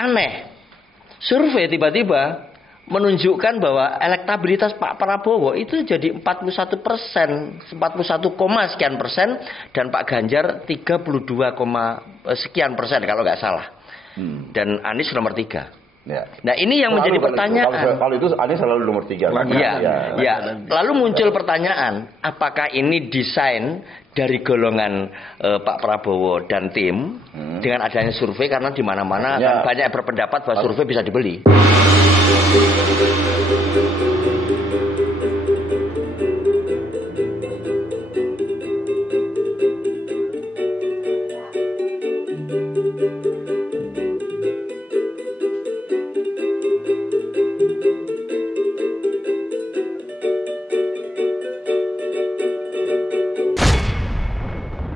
aneh, survei tiba-tiba menunjukkan bahwa elektabilitas Pak Prabowo itu jadi 41%, 41, sekian persen, dan Pak Ganjar 32, sekian persen kalau nggak salah. Dan Anies nomor 3. Ya. Nah ini yang menjadi pertanyaan. Kalau itu Anies selalu nomor 3. Ya. Lalu muncul pertanyaan, apakah ini desain dari golongan Pak Prabowo dan tim dengan adanya survei, karena di mana-mana kan banyak yang berpendapat bahwa survei bisa dibeli.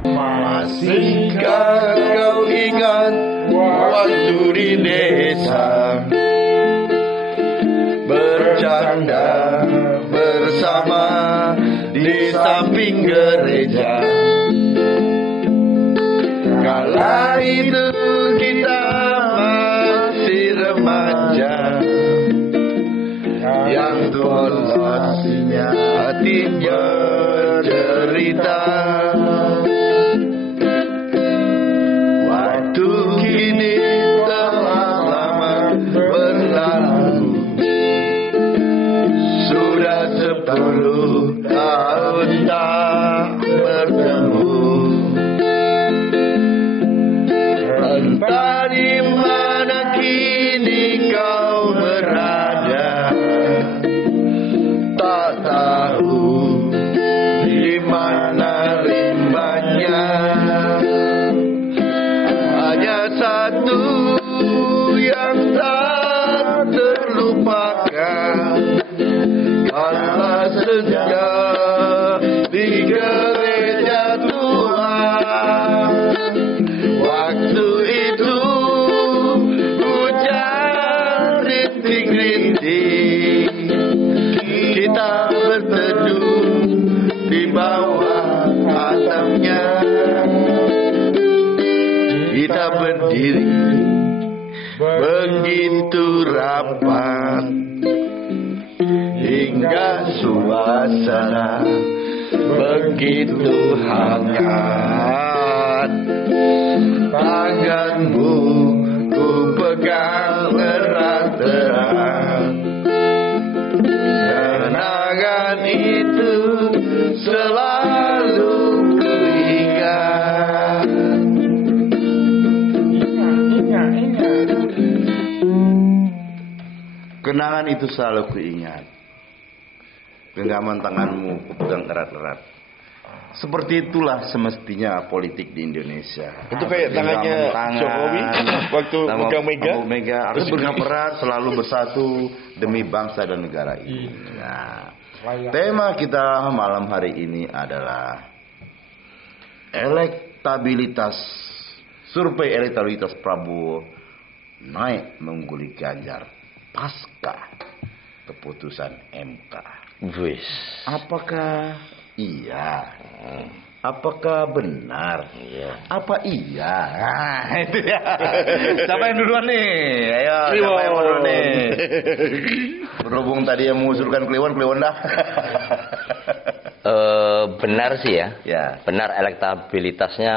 Masihkah kau ingat waktu di desa, bercanda bersama di samping gereja? Kala itu kita masih remaja, yang tulasinya hatinya cerita. Begitu rapat hingga suasana begitu hangat, tanganmu ku pegang erat-erat, kenangan itu selalu kuingat. Kenangan itu selalu kuingat. Genggaman tanganmu kupegang erat-erat. Seperti itulah semestinya politik di Indonesia. Itu kayak tangannya Jokowi waktu pegang Mega. Harus bergabung erat, selalu bersatu demi bangsa dan negara ini. Nah, tema kita malam hari ini adalah survei elektabilitas Prabowo naik mengungguli Ganjar pasca keputusan MK. Wis. Apakah iya? Apakah benar? Iya. Apa iya? Nah, itu ya. Siapa yang duluan nih? Ayo, siapa yang duluan nih? Berhubung tadi yang mengusulkan Kliwon dah. Benar sih ya. Benar elektabilitasnya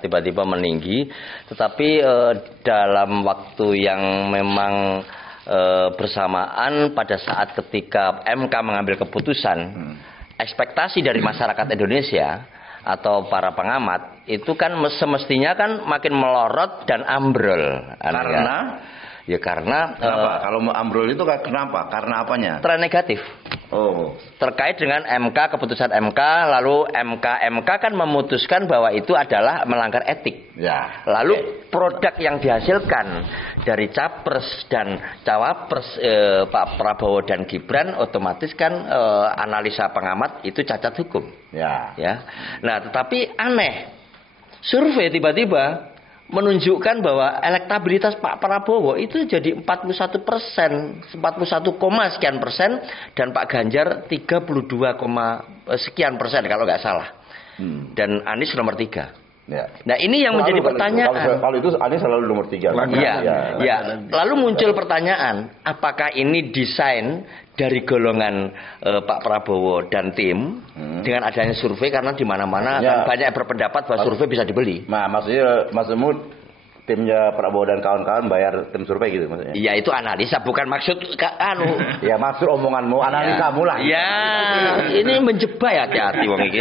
tiba-tiba meninggi, tetapi dalam waktu yang memang bersamaan pada saat ketika MK mengambil keputusan, ekspektasi dari masyarakat Indonesia atau para pengamat itu kan semestinya kan makin melorot dan ambrol. Karena? Ya karena kalau ambrol itu kenapa? Karena apanya? Tren negatif. Oh. Terkait dengan MK, keputusan MK, lalu MK kan memutuskan bahwa itu adalah melanggar etik. Ya. Lalu produk yang dihasilkan dari capres dan cawapres Pak Prabowo dan Gibran otomatis kan analisa pengamat itu cacat hukum. Ya. Nah, tetapi aneh, survei tiba-tiba menunjukkan bahwa elektabilitas Pak Prabowo itu jadi 41%, 41, sekian persen, dan Pak Ganjar 32, sekian persen kalau nggak salah. Dan Anies nomor 3. Ya. Nah ini yang menjadi pertanyaan. Kalau itu Anies selalu nomor 3. Iya. Lalu muncul pertanyaan, apakah ini desain dari golongan Pak Prabowo dan tim dengan adanya survei, karena di mana-mana kan banyak berpendapat bahwa survei bisa dibeli. Nah, maksudnya Mas Semut timnya Prabowo dan kawan-kawan bayar tim survei gitu maksudnya. Iya, itu analisa, bukan maksud Ya maksud omonganmu, analisamu lah. Ya, ini menjebak, hati-hati wong iki.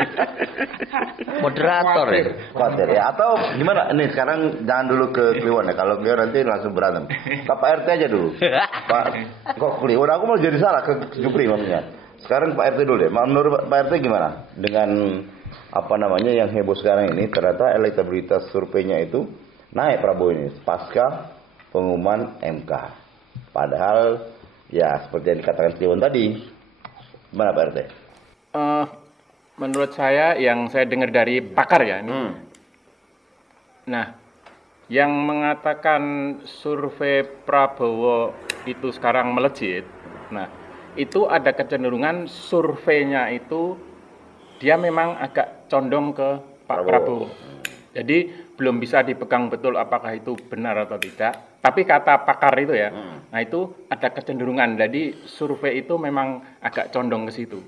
Moderator ya. Khawatir ya. Atau gimana? Nih sekarang jangan dulu ke Kliwon ya. Kalau Kliwon nanti langsung berantem. Ke Pak RT aja dulu. Pak, kok Kliwon? Aku mau jadi salah ke Jupri maksudnya. Sekarang Pak RT dulu deh. Menurut Pak RT gimana? Dengan apa namanya yang heboh sekarang ini, ternyata elektabilitas surveinya itu naik Prabowo ini pasca pengumuman MK. Padahal ya seperti yang dikatakan Kliwon tadi. Gimana Pak RT? Menurut saya yang saya dengar dari pakar ya ini. Nah, yang mengatakan survei Prabowo itu sekarang melejit. Nah, itu ada kecenderungan surveinya itu dia memang agak condong ke Pak Prabowo. Jadi belum bisa dipegang betul apakah itu benar atau tidak. Tapi kata pakar itu ya, nah itu ada kecenderungan. Jadi survei itu memang agak condong ke situ.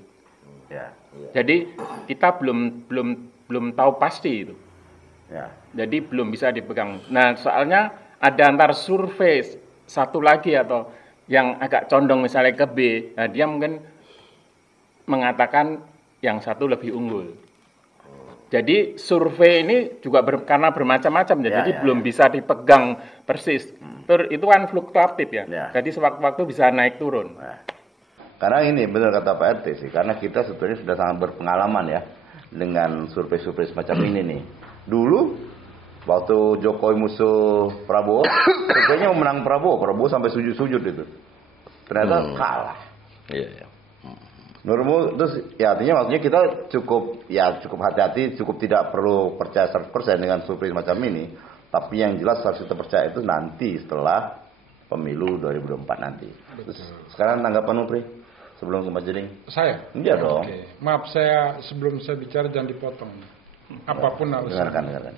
Ya. Jadi kita belum tahu pasti itu. Ya. Jadi belum bisa dipegang. Nah soalnya ada antar survei satu lagi atau yang agak condong misalnya ke B, nah dia mungkin mengatakan yang satu lebih unggul. Jadi survei ini juga karena bermacam-macam ya, jadi belum bisa dipegang persis. Itu kan fluktuatif ya. Jadi sewaktu-waktu bisa naik turun. Karena ini benar kata Pak RT sih, karena kita sebetulnya sudah sangat berpengalaman ya dengan survei-survei semacam ini nih. Dulu waktu Jokowi musuh Prabowo, surveinya menang Prabowo sampai sujud-sujud itu. Ternyata kalah. Iya. Menurutmu terus ya artinya maksudnya kita cukup hati-hati, cukup tidak perlu percaya 100% dengan survei semacam ini. Tapi yang jelas harus kita percaya itu nanti setelah pemilu 2024 nanti. Terus, sekarang tanggapan Pri sebelum ke Mas Jering. Saya? Iya dong. Oke. Maaf sebelum saya bicara jangan dipotong. Apapun alasannya. Dengarkan.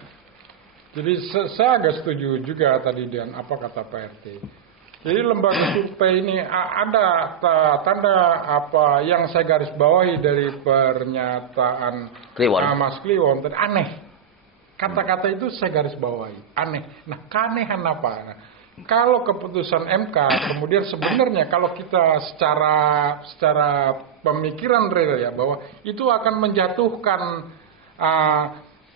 Jadi saya agak setuju juga tadi dengan apa kata Pak RT. Jadi lembaga survei ini ada tanda apa yang saya garis bawahi dari pernyataan Mas Kliwon tadi, aneh. Kata-kata itu saya garis bawahi, aneh. Nah, keanehan apa? Nah, kalau keputusan MK kemudian sebenarnya kalau kita secara pemikiran real ya bahwa itu akan menjatuhkan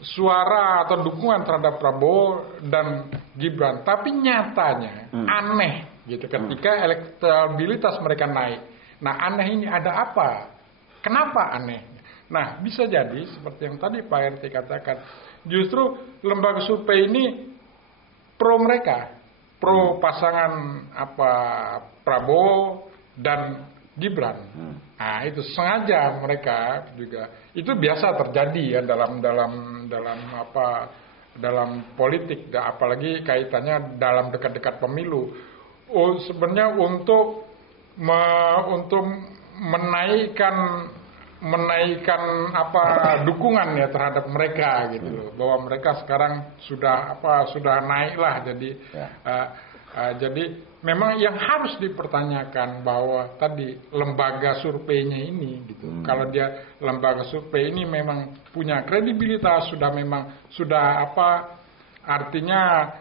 suara atau dukungan terhadap Prabowo dan Gibran, tapi nyatanya aneh gitu ketika elektabilitas mereka naik. Nah, aneh ini ada apa? Kenapa aneh? Nah, bisa jadi seperti yang tadi Pak RT katakan, justru lembaga survei ini pro mereka, pro pasangan Prabowo dan Gibran. Nah, itu sengaja mereka juga. Itu biasa terjadi ya dalam politik, apalagi kaitannya dalam dekat-dekat pemilu. Sebenarnya untuk menaikkan dukungan ya terhadap mereka gitu loh, bahwa mereka sekarang sudah naik lah, jadi memang yang harus dipertanyakan bahwa tadi lembaga surveinya ini gitu. Kalau dia lembaga survei ini memang punya kredibilitas, artinya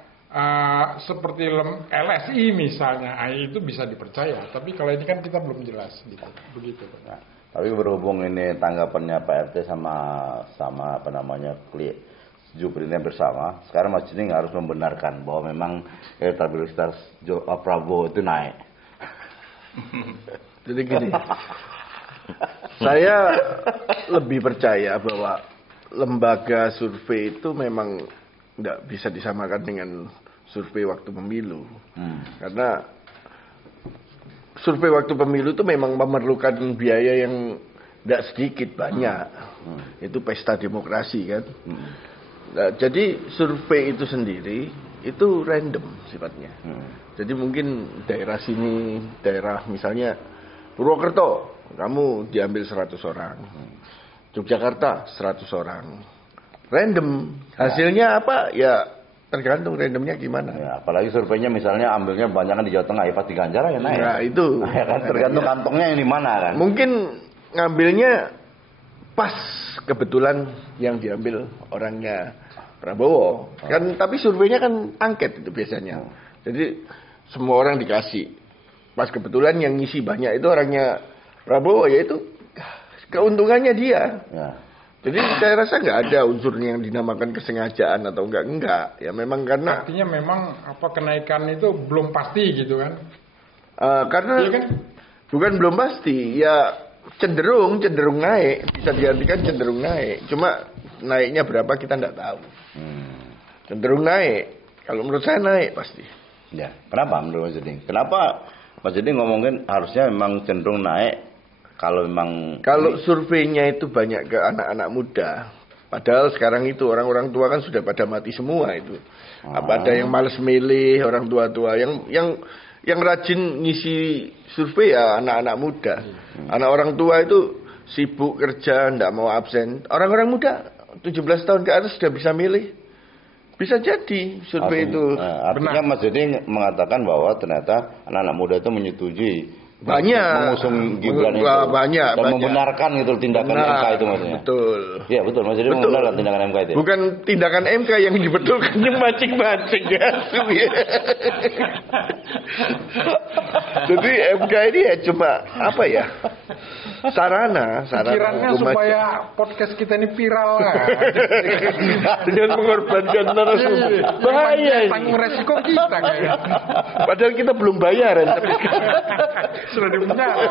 seperti LSI misalnya, itu bisa dipercaya. Tapi kalau ini kan kita belum jelas gitu. Begitu. Nah, tapi berhubung ini tanggapannya Pak RT sama Jupri bersama, sekarang Mas Jering harus membenarkan bahwa memang elektabilitas Prabowo itu naik. Jadi gini, saya lebih percaya bahwa lembaga survei itu memang tidak bisa disamakan dengan survei waktu pemilu. Karena survei waktu pemilu itu memang memerlukan biaya yang tidak sedikit, banyak. Itu pesta demokrasi kan. Nah, jadi survei itu sendiri itu random sifatnya. Jadi mungkin daerah sini, daerah misalnya Purwokerto, kamu diambil 100 orang. Yogyakarta 100 orang. random. Hasilnya apa? Ya tergantung randomnya gimana. Ya, apalagi surveinya misalnya ambilnya banyak kan di Jawa Tengah, ya pasti Ganjar ya naik. Nah, itu. Nah, ya kan tergantung kantongnya yang di mana kan. Mungkin ngambilnya pas kebetulan yang diambil orangnya Prabowo. Kan tapi surveinya kan angket itu biasanya. Jadi semua orang dikasih. Pas kebetulan yang ngisi banyak itu orangnya Prabowo, yaitu keuntungannya dia. Ya. Jadi saya rasa nggak ada unsurnya yang dinamakan kesengajaan atau enggak. Ya memang karena Artinya memang kenaikan itu belum pasti gitu kan? karena Iya kan? bukan belum pasti, ya cenderung naik, bisa diartikan cenderung naik. Cuma naiknya berapa kita nggak tahu. Cenderung naik. Kalau menurut saya naik pasti. Ya, kenapa menurut Mas Jeding? Kenapa Mas Jeding ngomongin harusnya memang cenderung naik kalau memang Surveinya itu banyak ke anak-anak muda. Padahal sekarang itu orang-orang tua kan sudah pada mati semua itu. Apa ada yang males milih orang tua-tua yang rajin ngisi survei ya anak-anak muda. Anak orang tua itu sibuk kerja, ndak mau absen. Orang-orang muda 17 tahun ke atas sudah bisa milih. Bisa jadi survei itu. Artinya Mas Jeding mengatakan bahwa ternyata anak-anak muda itu menyetujui mengusung Gibran itu banyak dan membenarkan itu tindakan MK itu maksudnya. Betul. Iya betul, Mas Jeding membenarkan tindakan MK itu. Bukan tindakan MK yang dibetulkan, mancing-mancing ya. Jadi MK ini ya cuma apa ya? Sarana Pikirannya hukum aja. supaya podcast kita ini viral lah. Dengan mengorbankan narasumber. Bahaya ini. Tanggung resiko kita kayaknya. Padahal kita belum bayaran tapi Sudah di penjara.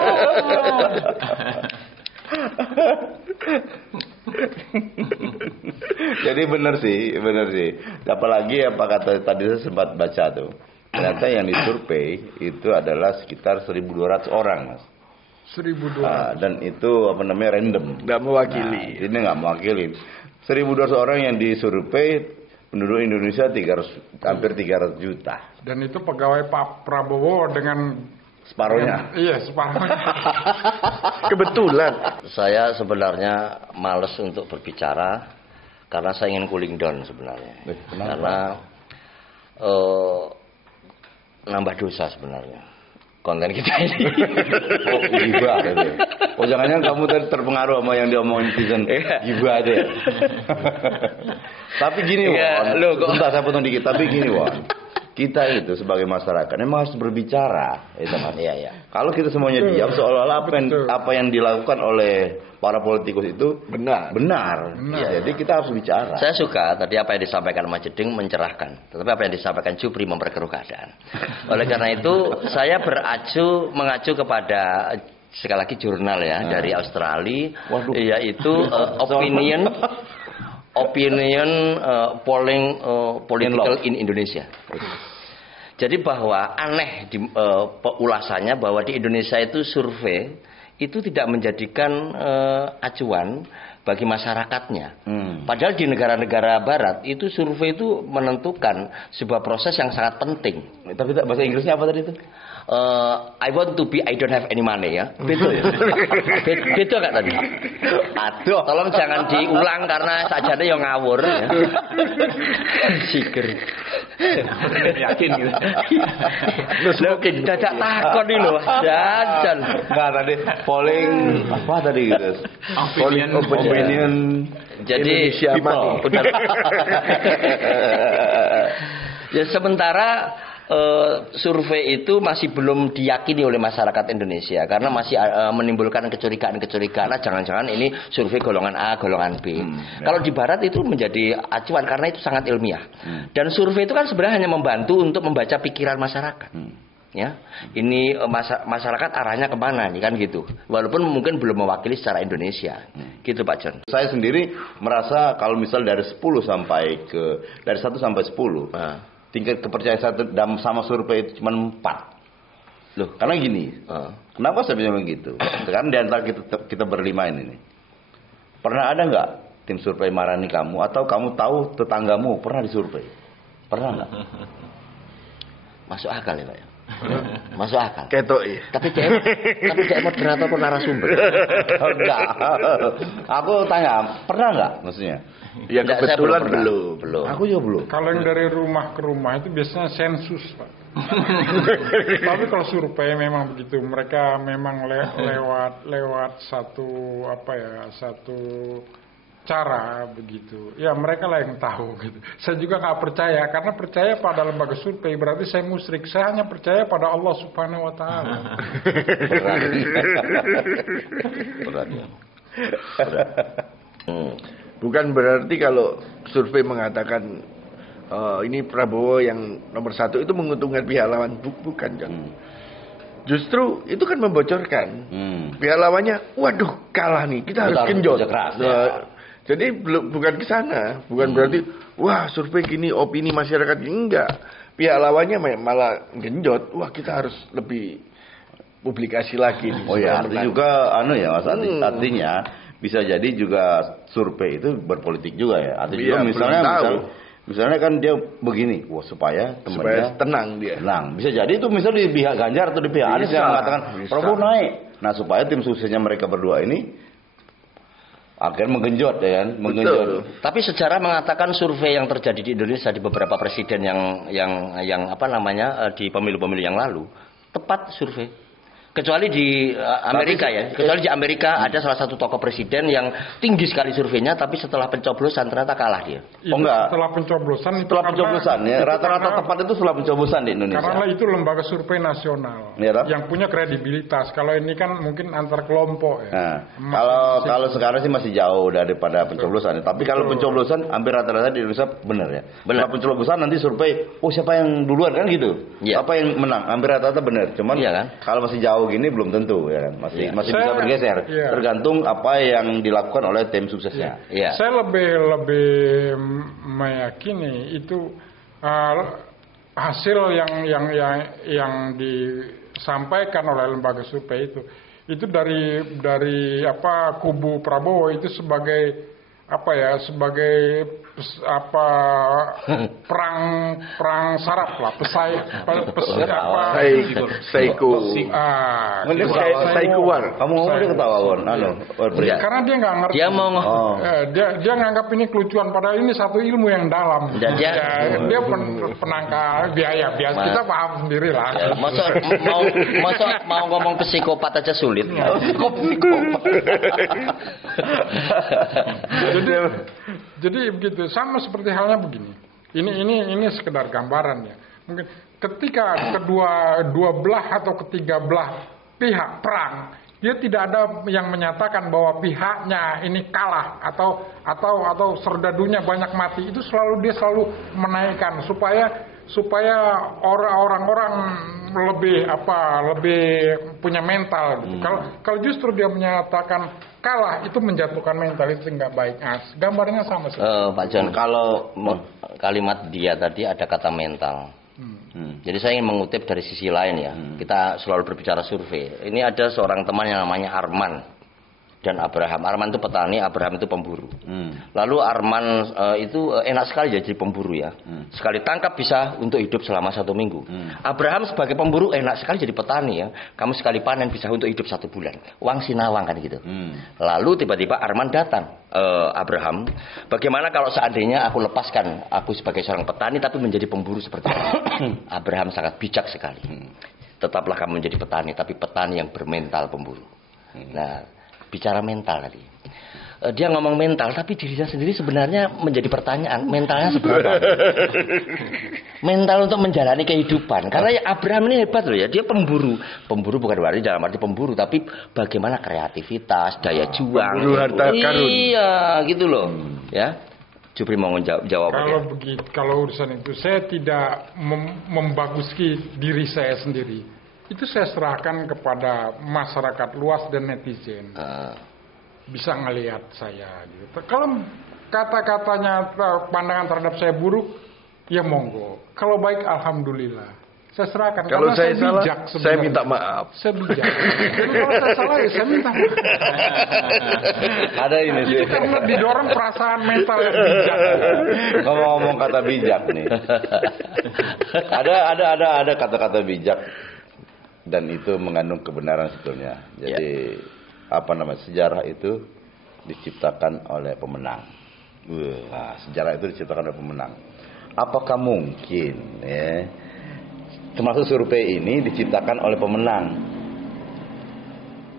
Jadi benar sih. Apalagi apa kata tadi saya sempat baca tuh. Ternyata yang disurvei itu adalah sekitar 1.200 orang, Mas. 1.200. Dan itu apa namanya random. nggak mewakili. Nah, ini nggak mewakili. 1.200 orang yang disurvei, penduduk Indonesia hampir 300 juta. Dan itu pegawai Pak Prabowo dengan Separuhnya. Iya, separuhnya. Kebetulan. Saya sebenarnya males untuk berbicara karena saya ingin cooling down sebenarnya. Karena nambah dosa sebenarnya konten kita ini. Oh, gibah gitu. Oh, jangan-jangan kamu tadi terpengaruh sama yang diomongin netizen. Gibah aja. Tapi gini, Won. Bentar saya potong dikit. Tapi gini, Won. Kita itu sebagai masyarakat memang harus berbicara, itu Mas. Iya. Kalau kita semuanya diam, seolah-olah apa yang dilakukan oleh para politikus itu benar. Ya, jadi kita harus bicara. Saya suka tadi apa yang disampaikan Mas Jeding mencerahkan, tetapi apa yang disampaikan Jupri memperkeruh keadaan. Oleh karena itu saya mengacu kepada sekali lagi jurnal ya dari Australia, yaitu opinion polling political in Indonesia. Jadi bahwa aneh di ulasannya bahwa di Indonesia itu survei itu tidak menjadikan acuan bagi masyarakatnya. Padahal di negara-negara barat itu survei itu menentukan sebuah proses yang sangat penting. Tapi bahasa Inggrisnya apa tadi itu? I want to be, I don't have any money ya. Betul ya? Betul nggak tadi? Aduh, tolong jangan diulang karena sajane yang ngawur ya. Sikir. Yakin gitu. Mungkin dadak takon nih loh. Jajan. Enggak tadi polling apa tadi gitu. Opinion. Jadi people. Ya sementara survei itu masih belum diyakini oleh masyarakat Indonesia karena masih menimbulkan kecurigaan-kecurigaan. Jangan-jangan ini survei golongan A, golongan B. Kalau di Barat itu menjadi acuan karena itu sangat ilmiah. Dan survei itu kan sebenarnya hanya membantu untuk membaca pikiran masyarakat. Ya, ini masyarakat arahnya kemana nih kan gitu. Walaupun mungkin belum mewakili secara Indonesia. Gitu Pak John. Saya sendiri merasa kalau misal dari 1 sampai 10, tingkat kepercayaan saya sama survei itu cuma 4. Loh, karena gini. Kenapa saya bilang begitu? Karena di antara kita berlima ini. Pernah ada nggak tim survei marani kamu atau kamu tahu tetanggamu pernah disurvei? Pernah nggak? Masuk akal ya Pak ya. Masuk akal. Ketok ya. Tapi cek moderator atau narasumber? Enggak. Aku tanya, pernah enggak maksudnya? Ya Enggak, saya kebetulan pernah. belum. Aku juga belum. Kalau yang dari rumah ke rumah itu biasanya sensus, Pak. Tapi kalau survei memang begitu, mereka memang lewat satu cara begitu. Ya mereka lah yang tahu gitu. Saya juga nggak percaya karena percaya pada lembaga survei berarti saya musyrik. Saya hanya percaya pada Allah Subhanahu Wa Taala. Berat ya. Bukan berarti kalau survei mengatakan ini Prabowo yang nomor 1 itu menguntungkan pihak lawan, bukan Jang. Justru itu kan membocorkan pihak lawannya, waduh kalah nih, kita harus genjot. Jadi bukan ke sana, bukan berarti wah survei gini opini masyarakat enggak. Pihak lawannya malah genjot, wah kita harus lebih publikasi lagi. Oh ya, artinya juga Mas, artinya bisa jadi juga survei itu berpolitik juga ya. Artinya misalnya kan dia begini, wah supaya temannya tenang dia. Tenang. Bisa jadi itu misalnya di pihak Ganjar atau di pihak Anies yang mengatakan Prabowo naik. Nah, supaya tim suksesnya mereka berdua ini akan menggenjot ya kan, menggenjot. Tapi sejarah mengatakan survei yang terjadi di Indonesia di beberapa presiden yang apa namanya di pemilu-pemilu yang lalu tepat survei. Kecuali di Amerika ya. Kecuali di Amerika ada salah satu tokoh presiden yang tinggi sekali surveinya, tapi setelah pencoblosan ternyata kalah dia. Itu enggak. Setelah pencoblosan itu setelah pencoblosan ya. Rata-rata tepat itu setelah pencoblosan di Indonesia. Karena itu lembaga survei nasional yang punya kredibilitas. Kalau ini kan mungkin antar kelompok ya. Nah, kalau sekarang sih masih jauh daripada pencoblosan. Tapi kalau pencoblosan hampir rata-rata di Indonesia benar ya. Benar. Setelah pencoblosan nanti survei, siapa yang duluan kan gitu. Ya. Siapa yang menang? Hampir rata-rata benar. Cuman kalau masih jauh gini belum tentu ya kan. Masih bisa bergeser. Tergantung apa yang dilakukan oleh tim suksesnya. Saya lebih meyakini itu hasil yang disampaikan oleh lembaga survei itu dari kubu Prabowo itu sebagai perang saraf lah, saikuar. Kamu ngomong dia ketawa Won. Karena dia nggak ngerti. Dia nganggap ini kelucuan padahal ini satu ilmu yang dalam. Dia penangkal biaya biasa kita paham sendiri lah. Mau ngomong psikopat aja sulit. Jadi begitu, sama seperti halnya begini. Ini sekedar gambaran ya. Mungkin ketika dua belah atau ketiga belah pihak perang, dia tidak ada yang menyatakan bahwa pihaknya ini kalah atau serdadunya banyak mati. Itu dia selalu menaikkan supaya orang-orang lebih punya mental gitu. Kalau justru dia menyatakan kalah itu menjatuhkan mental, itu nggak baik. Gambarnya sama sih. Pak John, kalau kalimat dia tadi ada kata mental. Jadi saya ingin mengutip dari sisi lain ya. Kita selalu berbicara survei. Ini ada seorang teman yang namanya Arman dan Abraham. Arman itu petani, Abraham itu pemburu. Lalu Arman itu enak sekali jadi pemburu ya. Sekali tangkap bisa untuk hidup selama 1 minggu. Abraham sebagai pemburu enak sekali jadi petani ya. Kamu sekali panen bisa untuk hidup 1 bulan. Uang sinawang kan gitu. Lalu tiba-tiba Arman datang. Abraham, bagaimana kalau seandainya aku lepaskan aku sebagai seorang petani tapi menjadi pemburu seperti itu? Abraham sangat bijak sekali. Tetaplah kamu menjadi petani, tapi petani yang bermental pemburu. Nah, bicara mental tadi. Dia ngomong mental, tapi dirinya sendiri sebenarnya menjadi pertanyaan, mentalnya seberapa? Mental untuk menjalani kehidupan. Karena ya Abraham ini hebat loh ya, dia pemburu. Pemburu bukan berarti dalam arti pemburu, tapi bagaimana kreativitas, daya juang. Pemburu harta karun. Iya, gitu loh. Ya. Jupri mau jawab. Kalau urusan itu saya tidak membaguski diri saya sendiri. Itu saya serahkan kepada masyarakat luas dan netizen. Bisa ngelihat saya gitu. Kalau kata-katanya pandangan terhadap saya buruk, ya monggo. Kalau baik alhamdulillah. saya serahkan. Kalau karena saya salah, bijak saya sebenarnya. minta maaf. Saya bijak. Tapi kalau saya salah ya saya minta maaf. Ada ini sih. Itu karena didorong perasaan mental yang bijak. Ngomong kata bijak nih. Ada kata-kata bijak dan itu mengandung kebenaran sebetulnya. Jadi apa namanya, sejarah itu diciptakan oleh pemenang. Nah, sejarah itu diciptakan oleh pemenang. Apakah mungkin termasuk survei ini diciptakan oleh pemenang?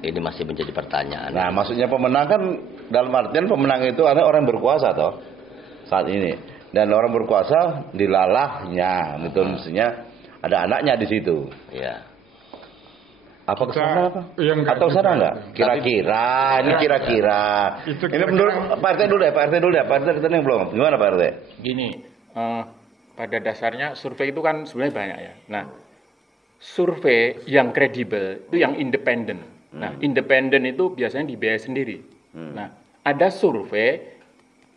Ini masih menjadi pertanyaan. Nah, maksudnya pemenang kan dalam artian pemenang itu ada orang berkuasa toh saat ini. Dan orang berkuasa dilalahnya, betul, mestinya ada anaknya di situ. Ya. Apa kesana apa? Ya, Atau sana enggak? Kira-kira, ini kira-kira. Ini menurut Pak RT dulu ya, Pak RT dulu ya. Pak RT kita yang belum. Gimana Pak RT? Gini, pada dasarnya survei itu kan sebenarnya banyak ya. Nah, survei yang kredibel itu yang independen. Nah, independen itu biasanya dibiayai sendiri. Nah, ada survei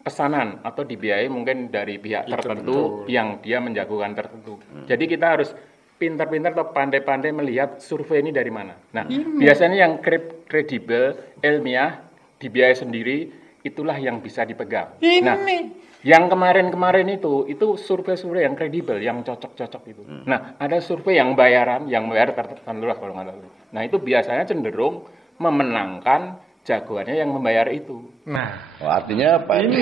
pesanan atau dibiayai mungkin dari pihak tertentu yang dia menjagokan tertentu. Jadi kita harus pintar-pintar atau pandai-pandai melihat survei ini dari mana. Nah, biasanya yang kredibel, ilmiah, dibiayai sendiri, itulah yang bisa dipegang. Nah, yang kemarin-kemarin itu survei-survei yang kredibel, yang cocok-cocok itu. Nah, ada survei yang bayaran, yang bayar tertentu lah kalau nggak tahu. Nah, itu biasanya cenderung memenangkan jagoannya yang membayar itu. Nah, Artinya Pak RT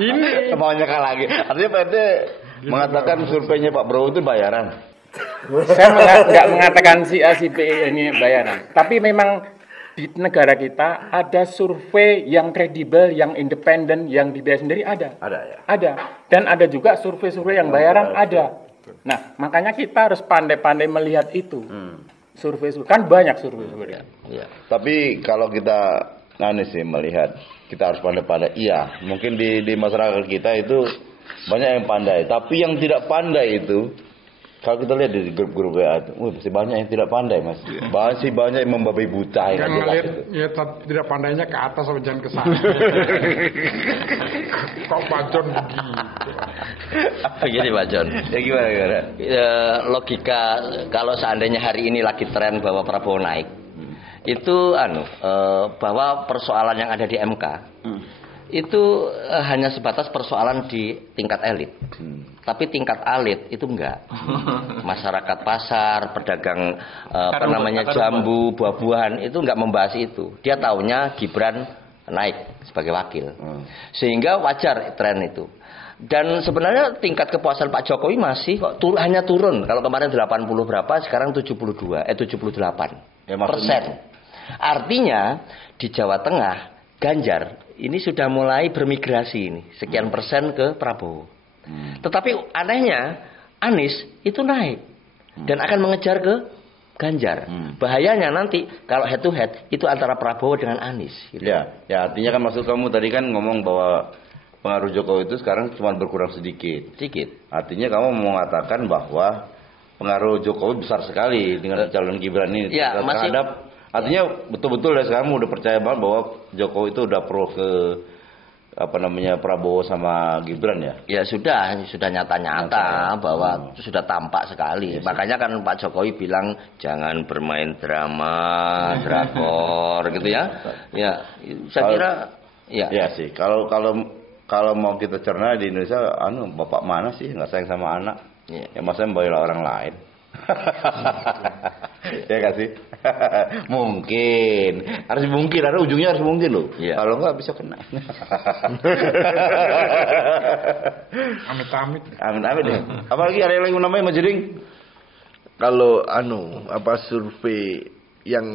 ini mau nyekal lagi. Artinya Pak RT mengatakan surveinya Pak Prabowo itu bayaran. Saya nggak mengatakan si A, si B ini bayaran. Tapi memang di negara kita ada survei yang kredibel, yang independen, yang dibiayai sendiri ada. Ada ya. Ada. Dan ada juga survei-survei yang bayaran ada. Nah, makanya kita harus pandai-pandai melihat itu. Survei-survei kan banyak survei sebenarnya. Ya. Tapi kalau kita sih melihat, kita harus pandai-pandai. Iya, mungkin di masyarakat kita itu banyak yang pandai. Tapi yang tidak pandai itu, kalau kita lihat di grup-grup WA itu, masih banyak yang tidak pandai, Mas. Masih banyak yang membabi buta yang yang jelas ngelihat itu. ya tidak pandainya ke atas sama jangan ke sana. Kok Pak John begitu? Begini Pak John. Ya gimana? Logika kalau seandainya hari ini lagi tren bahwa Prabowo naik, itu bahwa persoalan yang ada di MK itu hanya sebatas persoalan di tingkat elit. Tapi tingkat elit itu enggak. Masyarakat pasar, pedagang jambu, buah-buahan itu enggak membahas itu. Dia taunya Gibran naik sebagai wakil. Sehingga wajar tren itu. Dan sebenarnya tingkat kepuasan Pak Jokowi masih kok hanya turun. Kalau kemarin 80 berapa, sekarang 78 persen. Artinya di Jawa Tengah Ganjar ini sudah mulai bermigrasi ini sekian persen ke Prabowo. Tetapi anehnya Anies itu naik dan akan mengejar ke Ganjar. Bahayanya nanti kalau head to head itu antara Prabowo dengan Anies. Gitu. Ya artinya kan maksud kamu tadi kan ngomong bahwa pengaruh Jokowi itu sekarang cuma berkurang sedikit. Artinya kamu mau mengatakan bahwa pengaruh Jokowi besar sekali dengan calon Gibran ini terhadap. Artinya betul-betul ya sekarang udah percaya banget bahwa Jokowi itu udah pro ke Prabowo sama Gibran ya? Ya sudah nyata-nyata bahwa sudah tampak sekali. Makanya kan Pak Jokowi bilang jangan bermain drama, drakor gitu ya. Ya, saya kira ya sih. Kalau mau kita cerna di Indonesia, bapak mana sih nggak sayang sama anak? Ya masa membela orang lain. Ya gak sih? Mungkin ada ujungnya harus mungkin loh. Kalau nggak bisa kena. Amit-amit. Amit-amit deh. Apalagi ada yang namanya Mas Jering? Kalau survei yang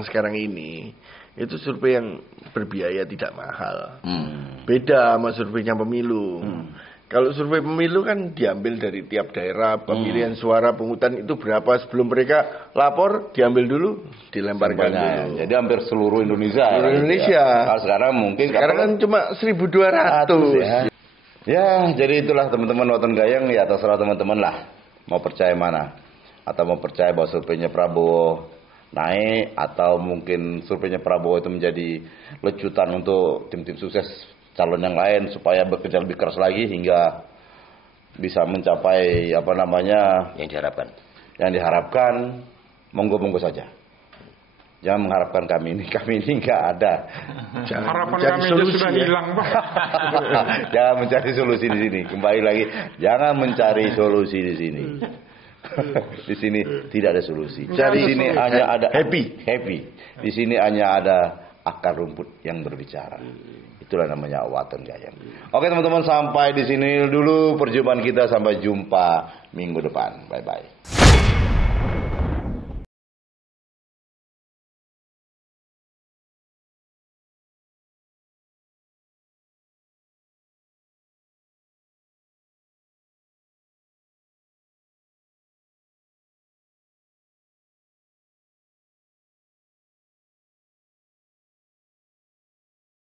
sekarang ini itu survei yang berbiaya tidak mahal. Beda sama surveinya pemilu. Kalau survei pemilu kan diambil dari tiap daerah, pemilihan suara, pungutan itu berapa sebelum mereka lapor, diambil dulu, dilemparkan dulu. Jadi hampir seluruh Indonesia. Kalau sekarang mungkin kan cuma 1.200. Ya, jadi itulah teman-teman Waton Gayeng, ya terserah teman-teman lah mau percaya mana. Atau mau percaya bahwa surveinya Prabowo naik, atau mungkin surveinya Prabowo itu menjadi lecutan untuk tim-tim sukses calon yang lain supaya bekerja lebih keras lagi hingga bisa mencapai apa namanya yang diharapkan. Yang diharapkan, monggo-monggo saja. Jangan mengharapkan kami ini nggak ada. Harapan kami aja sudah hilang, Pak. Jangan mencari solusi di sini. Kembali lagi, jangan mencari solusi di sini. Di sini tidak ada solusi. Di sini hanya ada happy. Di sini hanya ada akar rumput yang berbicara. Itulah namanya Waton Gayam. Oke teman-teman, sampai di sini dulu perjumpaan kita. Sampai jumpa minggu depan. Bye bye.